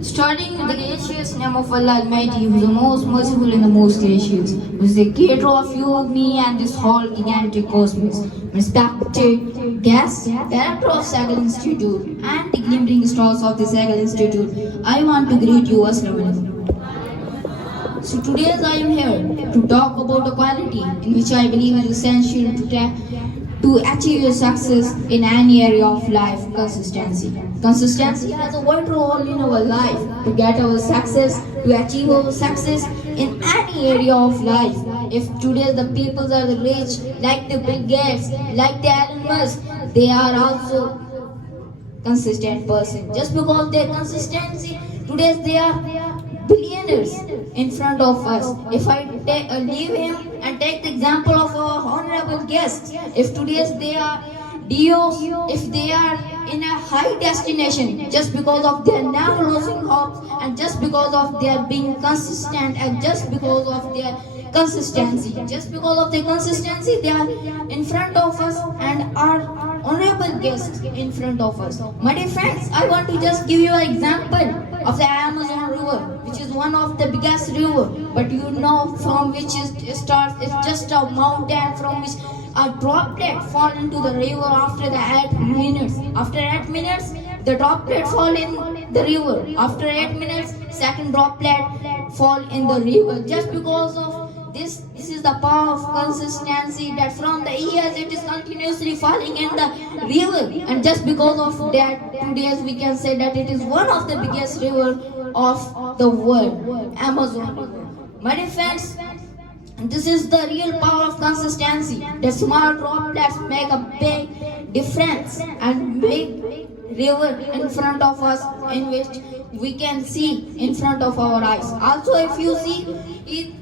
Starting with the gracious name of Allah Almighty, who is the most merciful and the most gracious, who is the creator of you, me, and this whole gigantic cosmos. Respected guests, director of Sagal Institute, and the glimmering stars of the Sagal Institute, I want to greet you. Assalamu alaikum. So today I am here to talk about a quality in which I believe is essential to achieve your success in any area of life: consistency. Consistency has a vital role in our life to get our success, to achieve our success in any area of life. If today the people are rich, like the Bill Gates, like the Elon Musk, they are also consistent person. Just because their consistency, today they are billionaires in front of us. If I leave him and take the example of our honorable guests, if today's they are DOs, if they are in a high destination, just because of their never losing hopes, and just because of their being consistent, and just because of their consistency, just because of their consistency, they are in front of us and are honorable guests in front of us. My dear friends, I want to just give you an example of the Amazon River, which is one of the biggest river, but you know from which it starts. It's just a mountain from which a droplet fall into the river after the 8 minutes. After 8 minutes, the droplet fall in the river. After 8 minutes, second droplet fall in the river. Just because of this is the power of consistency, that from the years it is continuously falling in the river, and just because of that, today we can say that it is one of the biggest river of the world, Amazon River. My dear friends, this is the real power of consistency. The small droplets make a big difference and make river in front of us, in which we can see in front of our eyes. Also, if you see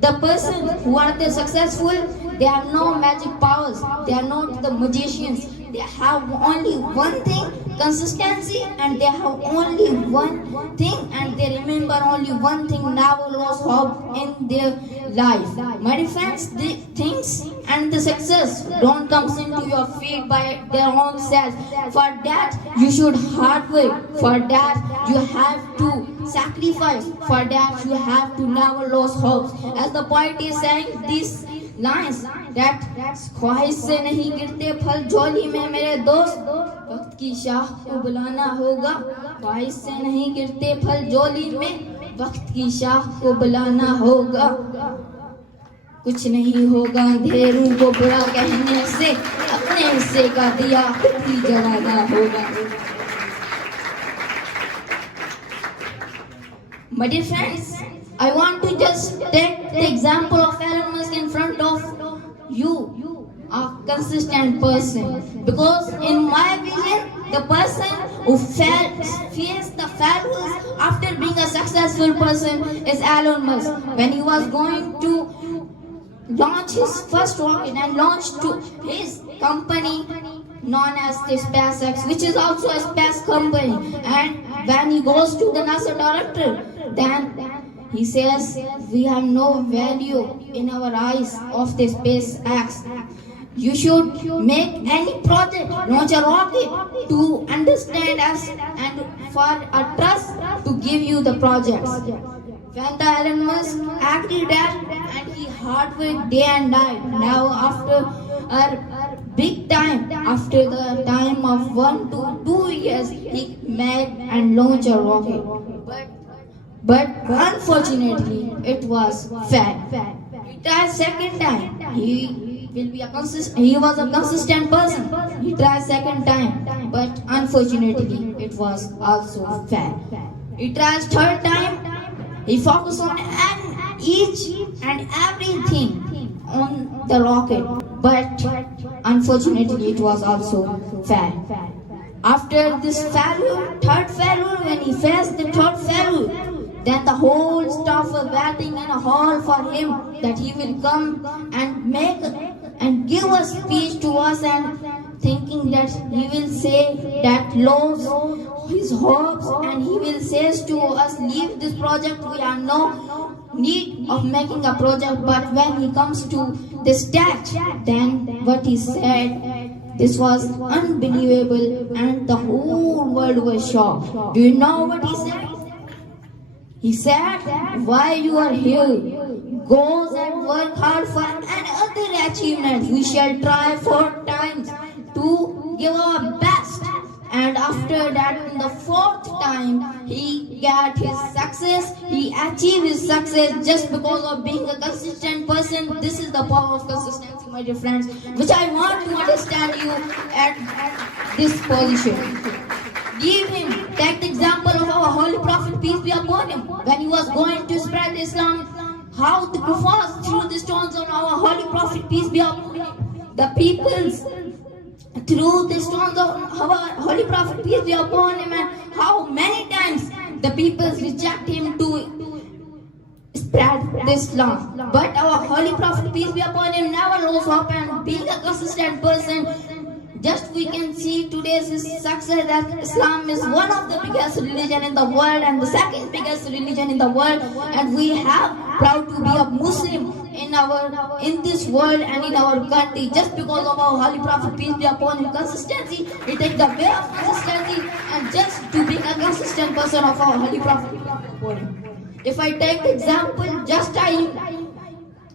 the person who are the successful, they have no magic powers. They are not the magicians. They have only one thing, consistency, and they have only one thing, and they remember only one thing, never lost hope in their life. My dear friends, the things and the success don't come into your feet by their own self. For that, you should hard work. For that, you have to sacrifice. For that, you have to never lose hope. As the poet is saying these lines, that ख्वाहिश से नहीं गिरते फल झोली में मेरे दोस्त, वक्त की शाह को बुलाना होगा. ख्वाहिश से नहीं गिरते फल झोली में, वक्त की शाह को बुलाना होगा. कुछ नहीं होगा अंधेरों को बुरा कहने से, अपने हिस्से का दिया खुद ही जलाना होगा. My dear friends, I want to just take the example of Elon Musk in front of you, a consistent person. Because in my vision, the person who faced the failures after being a successful person is Elon Musk. When he was going to launch his first rocket and launched to his company known as the SpaceX, which is also a space company, and when he goes to the NASA director, then he says, we have no value in our eyes of the SpaceX. You should make any project, launch a rocket to understand us and for a trust to give you the projects. When the Elon Musk agreed that, and he hard worked day and night. Now after a big time, after the time of 1 to 2 years, he made and launched a rocket. But unfortunately, it was failed. He tried second time. He was a consistent person. He tried second time, but unfortunately, it was also failed. He tried third time. He focused on each and everything on the rocket, but unfortunately, it was also failed. After this failure, third failure, when he faced the third failure, then the whole staff were waiting in a hall for him, that he will come and make and give a speech to us, and thinking that he will say that loves his hopes, and he will say to us, leave this project, we have no need of making a project. But when he comes to the stage, then what he said, this was unbelievable, and the whole world was shocked. Do you know what he said? He said, why you are here? Goes and work hard for another achievement. We shall try 4 times to give our best. And after that, in the 4th time, he got his success. He achieved his success just because of being a consistent person. This is the power of consistency, my dear friends, which I want to understand you at this position. Give him, take the example of our Holy Prophet, peace be upon him, when he was going to spread Islam, how the prophets threw the stones on our Holy Prophet, peace be upon him. The peoples threw the stones on our Holy Prophet, peace be upon him, and how many times the peoples reject him to spread Islam. But our Holy Prophet, peace be upon him, never rose up, and being a consistent person, just we can see today's success that Islam is one of the biggest religion in the world and the second biggest religion in the world, and we have proud to be a Muslim in this world and in our country just because of our Holy Prophet, peace be upon him. Consistency, we take the way of consistency and just to be a consistent person of our Holy Prophet, peace be upon him. If I take the example, just I am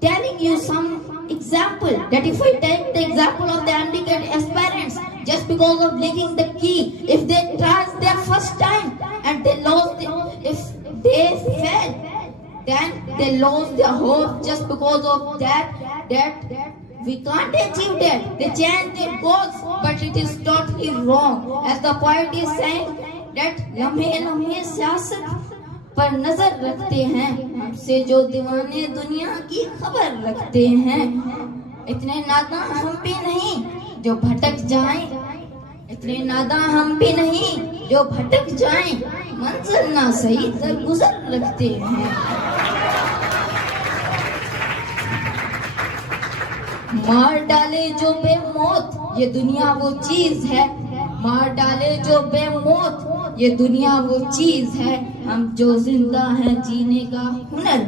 telling you some example, that if I take the example of the handicapped aspirants, just because of licking the key, if they tried their first time and they lost if they failed, then they lost their hope just because of that we can't achieve that. They change their goals, but it is totally wrong. As the poet is saying that लम्हे लम्हे सियासत पर नजर रखते हैं, हमसे जो दीवाने दुनिया की खबर रखते हैं, इतने नादां हम भी नहीं जो भटक जाएं, इतने नादां हम भी नहीं जो भटक जाएं, मंजिल ना सही दरगुजर रखते हैं। मार डाले जो बेमौत ये दुनिया वो चीज है, मार डाले जो बेमौत ये दुनिया वो चीज है, हम जो जिंदा हैं जीने का हुनर।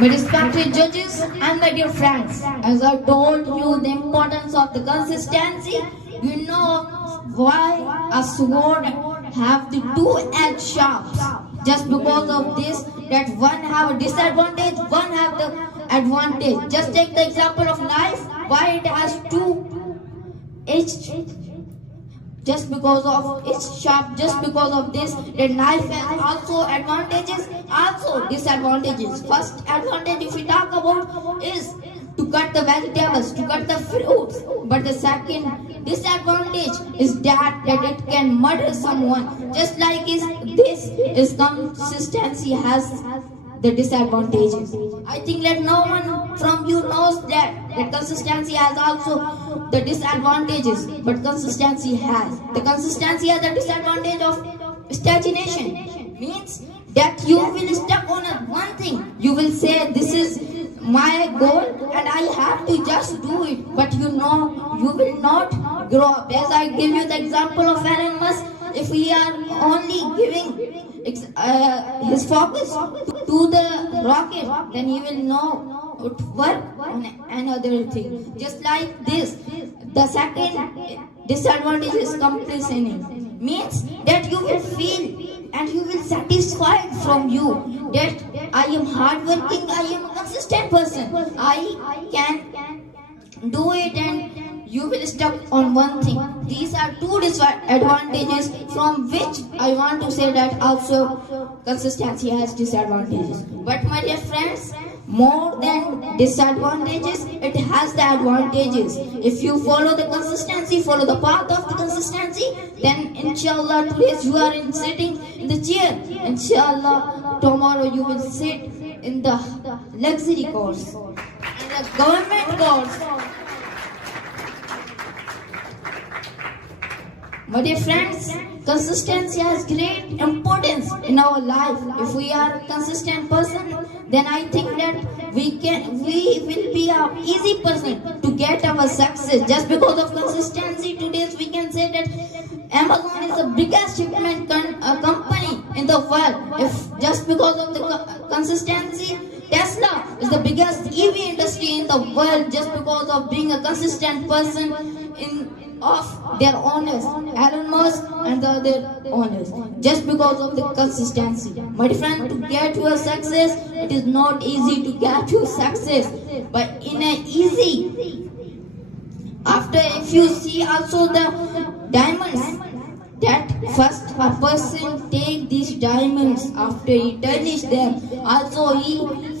My respected judges and my dear friends, as I told you the importance of the consistency, you know why a sword have the two-edged sharps. Just because of this, that one have a disadvantage, one have the advantage. Just take the example of knife, why it has two edged, just because of its sharp, just because of this, the knife has also advantages, also disadvantages. First advantage, if we talk about, is to cut the vegetables, to cut the fruits. But the second disadvantage is that it can murder someone. Just like this consistency has the disadvantages. I think that no one from you knows that consistency has also the disadvantages, but consistency has. The consistency has the disadvantage of stagnation. Means that you will stuck on one thing. You will say this is my goal and I have to just do it, but you know you will not grow up. As I give you the example of Elon Musk, if we are only giving his focus to the rocket, then he will know to work on another thing. Just like this, the second disadvantage is complacent. Means that you will feel and you will satisfied from you that I am hardworking, I am a consistent person, I can do it, and you will stuck on one thing. These are two disadvantages from which I want to say that also consistency has disadvantages. But my dear friends, more than disadvantages, it has the advantages. If you follow the consistency, follow the path of the consistency, then inshallah today you are sitting in the chair. Inshallah tomorrow you will sit in the luxury course, in the government course. My dear friends, consistency has great importance in our life. If we are a consistent person, then I think that we will be an easy person to get our success. Just because of consistency, today we can say that Amazon is the biggest shipment company in the world. If just because of the consistency, Tesla is the biggest EV industry in the world just because of being a consistent person in of their owners, Elon Musk and the other owners, just because of the consistency. My friend, to get your success, it is not easy to get your success, but in a easy. After, if you see also the diamonds, that first a person take these diamonds, after he tarnish them, also he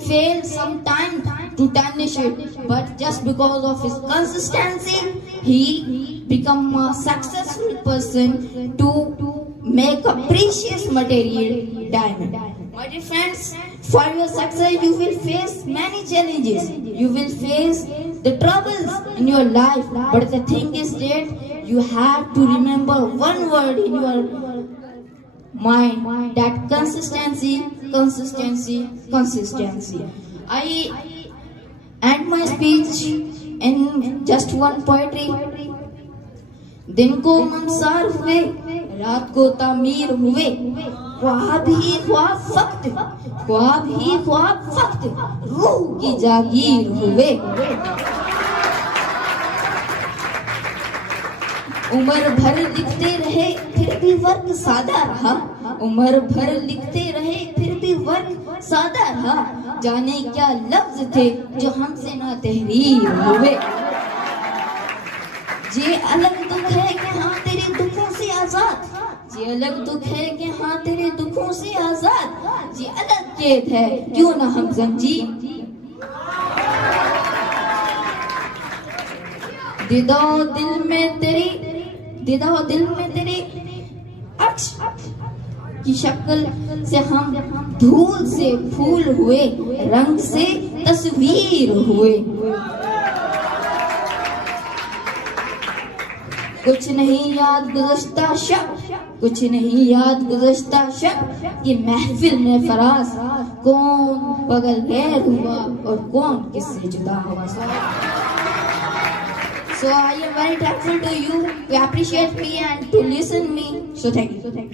failed some time to tarnish it, but just because of his consistency, he become a successful person to make a precious material diamond. My dear friends, for your success you will face many challenges, you will face the troubles in your life, but the thing is that you have to remember one word in your mind, that consistency, consistency, consistency. I end my speech in just one poetry. दिन को मंसार हुए, रात को तामीर हुए, ख्वाब ही ख्वाब फक्त, ख्वाब ही ख्वाब फक्त, रूह की जागीर हुए। उम्र भर लिखते रहे फिर भी वर्क सादा रहा, उम्र भर लिखते रहे फिर भी वर्क सादा रहा, जाने क्या लफ्ज थे जो हमसे ना तहरीर हुए। ये अलग दुख है कि हाँ तेरे दुखों से आजाद, ये अलग दुख है कि हाँ तेरे दुखों से आजाद, ये अलग कैद है क्यों ना हम जंजीर। दिदाओ दिल में तेरी, दिदाओ दिल में तेरे अक्ष की शक्ल से हम धूल से फूल हुए, रंग से तस्वीर हुए। कुछ नहीं याद गुज़श्ता शब, कुछ नहीं याद गुज़श्ता शब, ये महफिल में फराज कौन बगल गैर हुआ और कौन किससे जुदा हुआ। So I am very thankful to you to appreciate me and to listen me. So thank you.